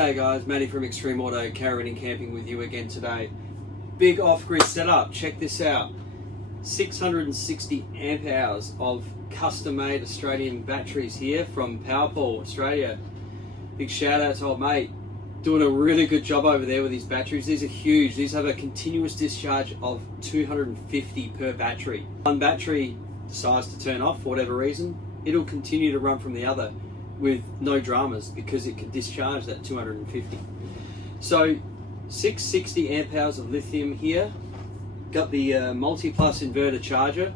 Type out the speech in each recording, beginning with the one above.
G'day guys, Matty from Extreme Auto, Caravan and Camping with you again today. Big off-grid setup, check this out. 660 amp hours of custom-made Australian batteries here from PowerPaul, Australia. Big shout out to old mate, doing a really good job over there with these batteries. These are huge, these have a continuous discharge of 250 per battery. One battery decides to turn off for whatever reason, it'll continue to run from the other with no dramas because it can discharge that 250. So 660 amp hours of lithium here. Got the Multiplus inverter charger,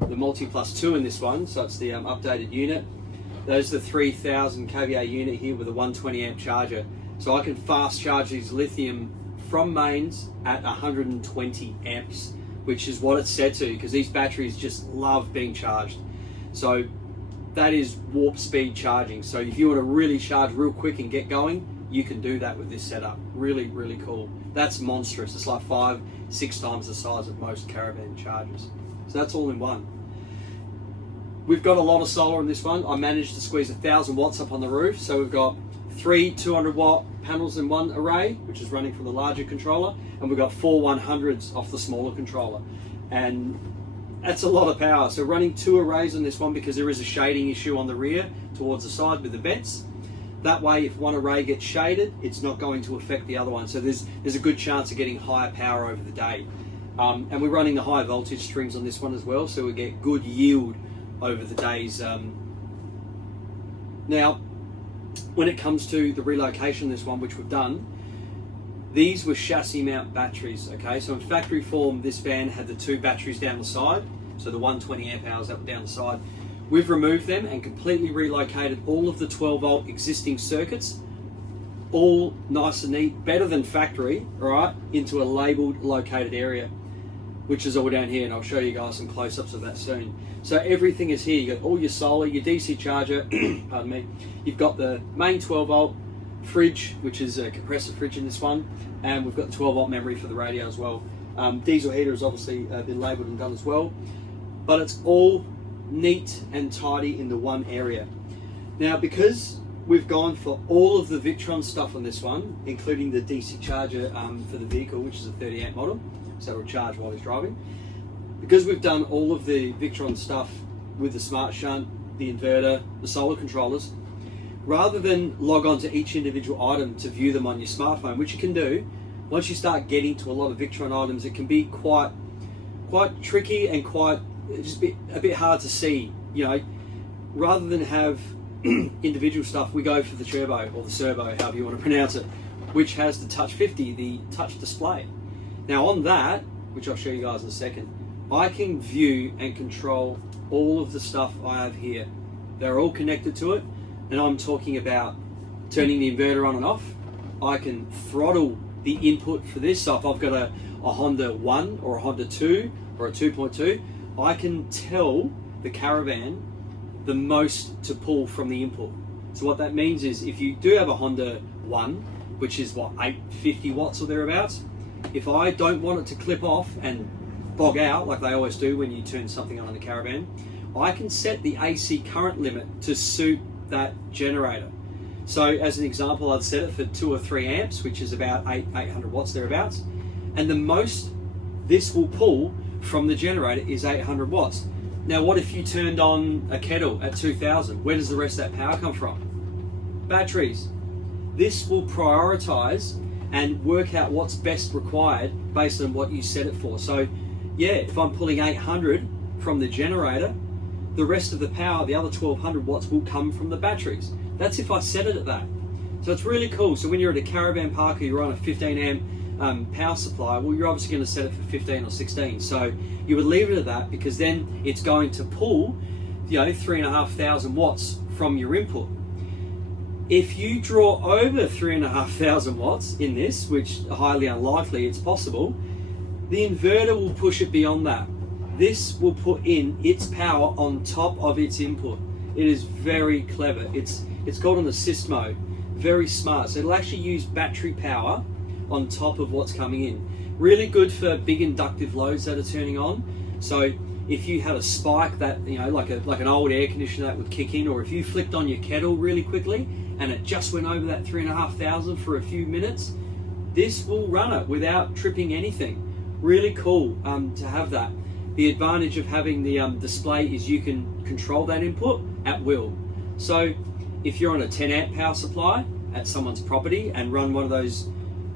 the Multiplus 2 in this one, so it's the updated unit. There's the 3000 kVA unit here with a 120 amp charger. So I can fast charge these lithium from mains at 120 amps, which is what it's set to because these batteries just love being charged. So that is warp speed charging. So if you want to really charge real quick and get going, you can do that with this setup. Really, really cool. That's monstrous. It's like 5-6 times the size of most caravan chargers. So that's all in one. We've got a lot of solar in this one. I managed to squeeze 1000 watts up on the roof. So we've got 3 200 watt panels in one array, which is running from the larger controller, and we've got 4 100s off the smaller controller. And that's a lot of power. So running 2 arrays on this one because there is a shading issue on the rear towards the side with the vents. That way, if one array gets shaded, it's not going to affect the other one. So there's a good chance of getting higher power over the day. And we're running the high voltage strings on this one as well, so we get good yield over the days. Now, when it comes to the relocation of this one, which we've done, these were chassis mount batteries, okay? So in factory form, this van had the 2 batteries down the side, so the 120 amp hours that were down the side. We've removed them and completely relocated all of the 12 volt existing circuits, all nice and neat, better than factory, all right, into a labeled located area, which is all down here, and I'll show you guys some close-ups of that soon. So everything is here. You got all your solar, your DC charger, pardon me. You've got the main 12 volt, fridge, which is a compressor fridge in this one, and we've got 12 volt memory for the radio as well. Diesel heater has obviously been labelled and done as well, but it's all neat and tidy in the one area. Now, because we've gone for all of the Victron stuff on this one, including the DC charger for the vehicle, which is a 30 amp model, so it'll charge while he's driving. Because we've done all of the Victron stuff with the smart shunt, the inverter, the solar controllers, rather than log on to each individual item to view them on your smartphone, which you can do, once you start getting to a lot of Victron items, it can be quite tricky and quite just a bit hard to see. You know, rather than have individual stuff, we go for the turbo or the servo, however you want to pronounce it, which has the Touch 50, the touch display. Now on that, which I'll show you guys in a second, I can view and control all of the stuff I have here. They're all connected to it. And I'm talking about turning the inverter on and off. I can throttle the input for this. So if I've got a Honda 1 or a Honda 2 or a 2.2, I can tell the Caravan the most to pull from the input. So what that means is if you do have a Honda 1, which is what, 850 watts or thereabouts, if I don't want it to clip off and bog out like they always do when you turn something on in the Caravan, I can set the AC current limit to suit that generator. So as an example, I'd set it for 2 or 3 amps, which is about 800 watts thereabouts, and the most this will pull from the generator is 800 watts. Now what if you turned on a kettle at 2000? Where does the rest of that power come from? Batteries. This will prioritize and work out what's best required based on what you set it for. So yeah, if I'm pulling 800 from the generator, the rest of the power, the other 1200 watts, will come from the batteries. That's if I set it at that. So it's really cool. So when you're at a caravan park or you're on a 15 amp power supply, well, you're obviously going to set it for 15 or 16. So you would leave it at that because then it's going to pull, 3,500 watts from your input. If you draw over 3,500 watts in this, which highly unlikely it's possible, the inverter will push it beyond that. This will put in its power on top of its input. It is very clever. It's called an assist mode. Very smart. So it'll actually use battery power on top of what's coming in. Really good for big inductive loads that are turning on. So if you had a spike that, like an old air conditioner that would kick in, or if you flicked on your kettle really quickly, and it just went over that 3,500 for a few minutes, this will run it without tripping anything. Really cool to have that. The advantage of having the display is you can control that input at will. So if you're on a 10 amp power supply at someone's property and run one of those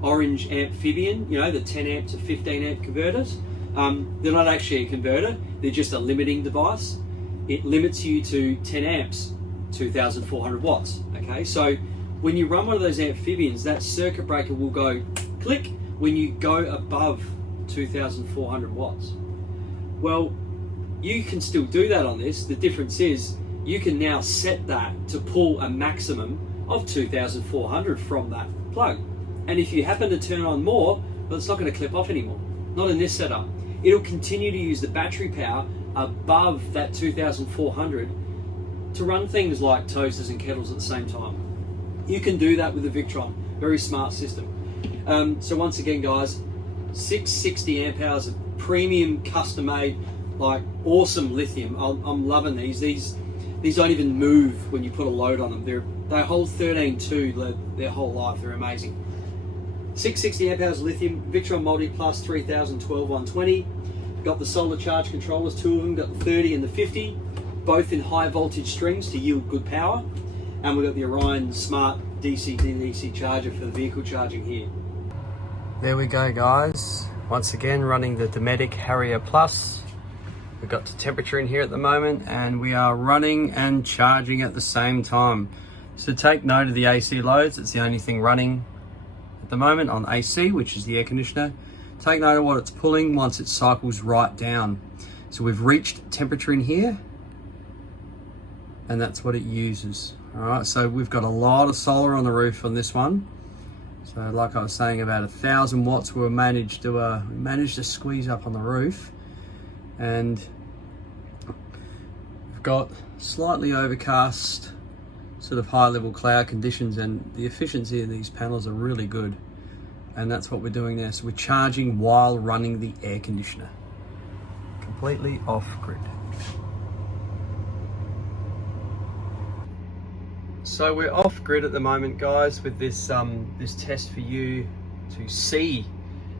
orange amphibian, you know, the 10 amp to 15 amp converters, they're not actually a converter, they're just a limiting device. It limits you to 10 amps, 2,400 watts, okay? So when you run one of those amphibians, that circuit breaker will go click when you go above 2,400 watts. Well, you can still do that on this. The difference is you can now set that to pull a maximum of 2,400 from that plug. And if you happen to turn on more, well, it's not going to clip off anymore. Not in this setup. It'll continue to use the battery power above that 2,400 to run things like toasters and kettles at the same time. You can do that with the Victron. Very smart system. So once again, guys, 660 amp hours of premium, custom-made, like awesome lithium. I'm loving these. These don't even move when you put a load on them. They hold 13.2 their whole life. They're amazing. 660 amp hours of lithium, Victron Multiplus 3012 120. Got the solar charge controllers, two of them. Got the 30 and the 50, both in high voltage strings to yield good power. And we've got the Orion smart DC to DC charger for the vehicle charging here. There we go, guys. Once again, running the Dometic Harrier Plus. We've got the temperature in here at the moment, and we are running and charging at the same time. So take note of the AC loads. It's the only thing running at the moment on AC, which is the air conditioner. Take note of what it's pulling once it cycles right down. So we've reached temperature in here, and that's what it uses. All right, so we've got a lot of solar on the roof on this one. So like I was saying, about 1,000 watts we managed to squeeze up on the roof. And we've got slightly overcast, sort of high level cloud conditions, and the efficiency of these panels are really good. And that's what we're doing now. So we're charging while running the air conditioner. Completely off grid. So we're off grid at the moment, guys, with this this test for you to see.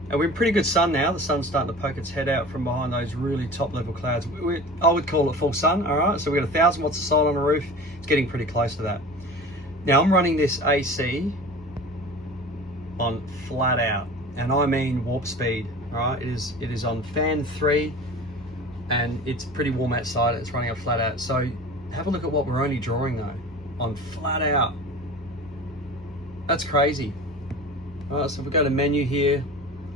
And we're in pretty good sun now. The sun's starting to poke its head out from behind those really top level clouds. I would call it full sun, all right? So we've got 1,000 watts of solar on the roof. It's getting pretty close to that. Now I'm running this AC on flat out, and I mean warp speed, all right? It is on fan 3, and it's pretty warm outside. It's running on flat out. So have a look at what we're only drawing though, on flat out. That's crazy. All right, so if we go to menu here,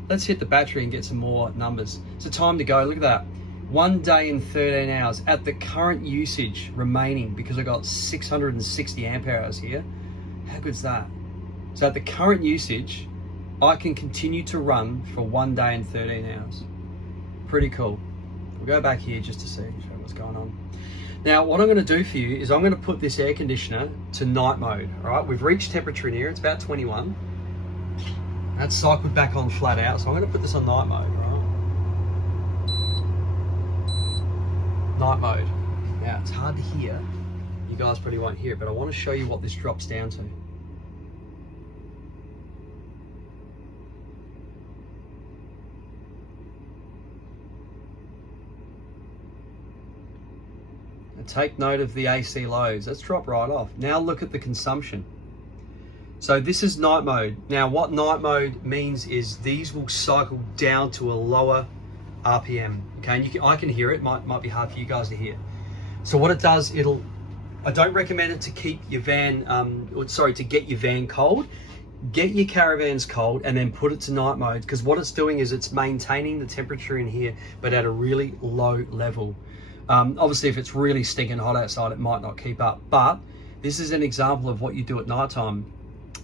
let's hit the battery and get some more numbers. So time to go, look at that. 1 day and 13 hours at the current usage remaining, because I got 660 amp hours here. How good's that? So at the current usage, I can continue to run for 1 day and 13 hours. Pretty cool. We'll go back here just to show what's going on. Now, what I'm gonna do for you is I'm gonna put this air conditioner to night mode, all right? We've reached temperature in here, it's about 21. That's cycled back on flat out, so I'm gonna put this on night mode, right? Night mode. Now, it's hard to hear. You guys probably won't hear it, but I wanna show you what this drops down to. And take note of the AC loads. Let's drop right off. Now look at the consumption. So this is night mode. Now what night mode means is these will cycle down to a lower RPM. Okay, and I can hear it. Might be hard for you guys to hear. So what it does, I don't recommend it to keep your van, to get your van cold. Get your caravans cold and then put it to night mode, because what it's doing is it's maintaining the temperature in here, but at a really low level. Obviously, if it's really stinking hot outside, it might not keep up. But this is an example of what you do at nighttime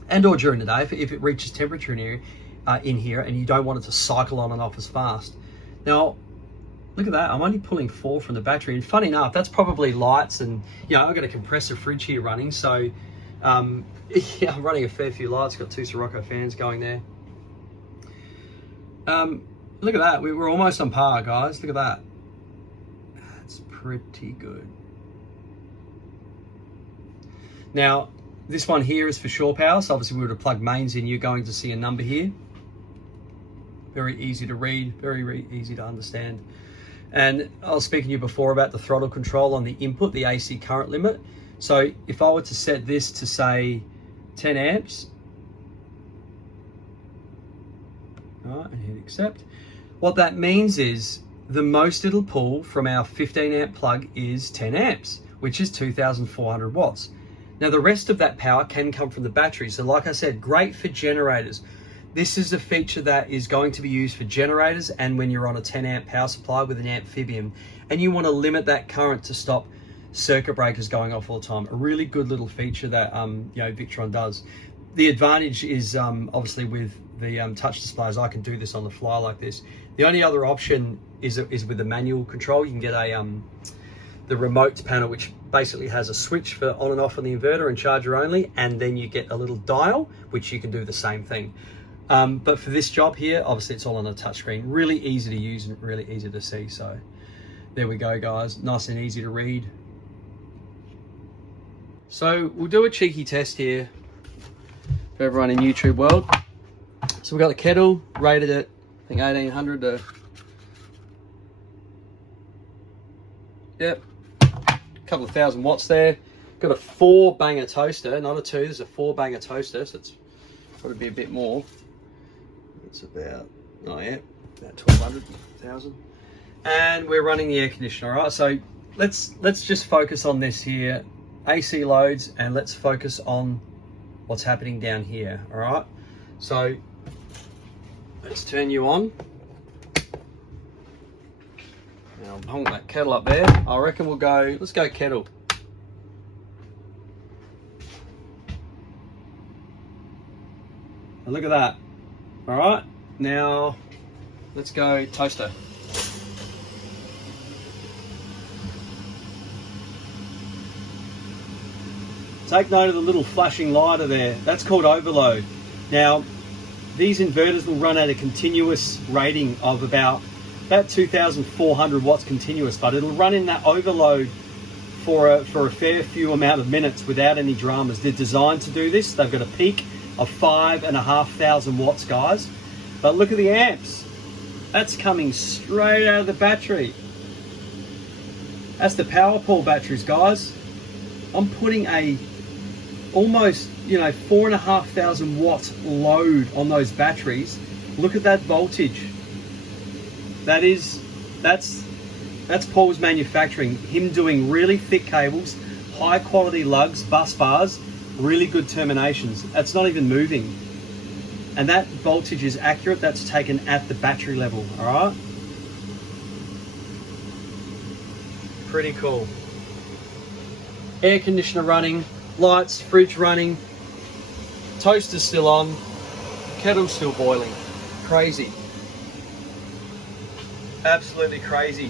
and or during the day if it reaches temperature in here and you don't want it to cycle on and off as fast. Now, look at that. I'm only pulling 4 from the battery. And funny enough, that's probably lights, and I've got a compressor fridge here running. So I'm running a fair few lights. Got 2 Sirocco fans going there. Look at that. We're almost on par, guys. Look at that. That's pretty good. Now, This one here is for shore power, so obviously we would have plugged mains in, you're going to see a number here. Very easy to read, very easy to understand. And I was speaking to you before about the throttle control on the input, the AC current limit. So if I were to set this to say 10 amps, all right, and hit accept, what that means is the most it'll pull from our 15 amp plug is 10 amps, which is 2,400 watts. Now the rest of that power can come from the battery. So like I said, great for generators. This is a feature that is going to be used for generators and when you're on a 10 amp power supply with an amphibian and you want to limit that current to stop circuit breakers going off all the time. A really good little feature that Victron does. The advantage is obviously with the touch displays, I can do this on the fly like this. The only other option is with the manual control. You can get the remote panel, which basically has a switch for on and off on the inverter and charger only, and then you get a little dial, which you can do the same thing. But for this job here, obviously it's all on a touchscreen. Really easy to use and really easy to see. So there we go, guys. Nice and easy to read. So we'll do a cheeky test here for everyone in YouTube world. So we've got the kettle rated at, I think, 1800 to, yep, a couple of thousand watts there. Got a 4-banger toaster, not a 2, there's a 4-banger toaster, so it's probably be a bit more. It's about, oh yeah, about 1200, 1000. And we're running the air conditioner, all right? So let's just focus on this here, AC loads, and let's focus on what's happening down here, all right? So let's turn you on. Now I'll hang that kettle up there. I reckon we'll go, let's go kettle. And look at that. All right, now let's go toaster. Take note of the little flashing lighter there. That's called overload. Now, these inverters will run at a continuous rating of about 2,400 watts continuous, but it'll run in that overload for a fair few amount of minutes without any dramas. They're designed to do this. They've got a peak of 5,500 watts, guys. But look at the amps. That's coming straight out of the battery. That's the PowerPaul batteries, guys. I'm putting a almost 4,500 watts load on those batteries. Look at that voltage. That's Paul's manufacturing. Him doing really thick cables, high quality lugs, bus bars, really good terminations. That's not even moving. And that voltage is accurate. That's taken at the battery level, all right? Pretty cool. Air conditioner running, lights, fridge running, toaster's still on, kettle's still boiling. Crazy. Absolutely crazy.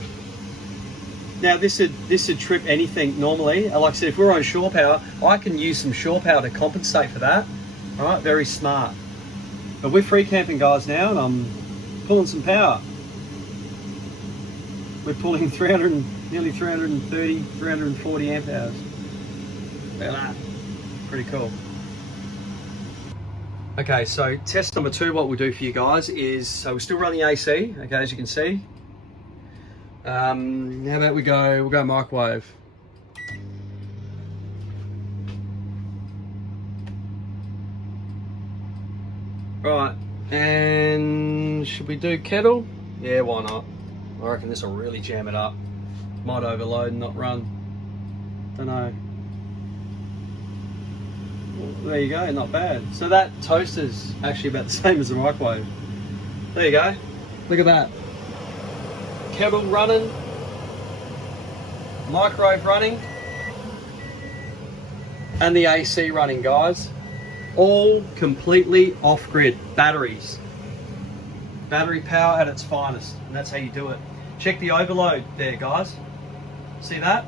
Now this would trip anything normally. Like I said, if we're on shore power, I can use some shore power to compensate for that. All right, very smart. But we're free camping, guys, now, and I'm pulling some power. We're pulling nearly 330, 340 amp hours. Look at that. Pretty cool. Okay, so test number 2, what we'll do for you guys is, so we're still running AC, okay, as you can see. How about we'll go microwave. Right, and should we do kettle? Yeah, why not? I reckon this will really jam it up. Might overload and not run. Don't know. Well, there you go, not bad. So that toaster's actually about the same as the microwave. There you go. Look at that. Kettle running, microwave running, and the AC running, guys. All completely off-grid batteries. Battery power at its finest, and that's how you do it. Check the overload there, guys. See that?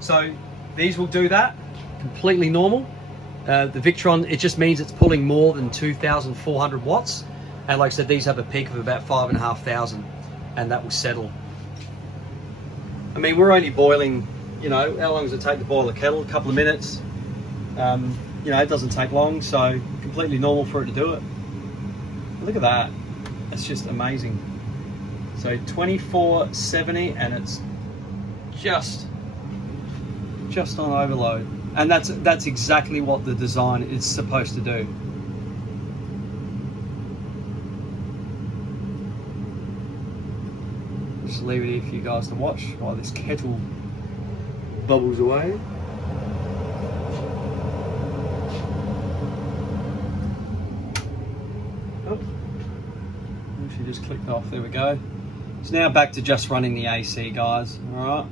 So these will do that, completely normal. The Victron, it just means it's pulling more than 2,400 watts. And like I said, these have a peak of about 5,500, and that will settle. I mean, we're only boiling, how long does it take to boil a kettle? A couple of minutes. you know, it doesn't take long, so completely normal for it to do it. Look at that, it's just amazing. So 2470, and it's just on overload, and that's exactly what the design is supposed to do. Just leave it here for you guys to watch while this kettle bubbles away. Oh, she just clicked off. There we go. So now back to just running the AC, guys. All right.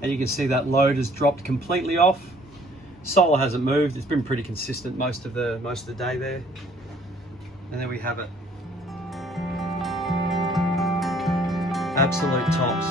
And you can see that load has dropped completely off. Solar hasn't moved. It's been pretty consistent most of the day there. And there we have it. Absolute tops.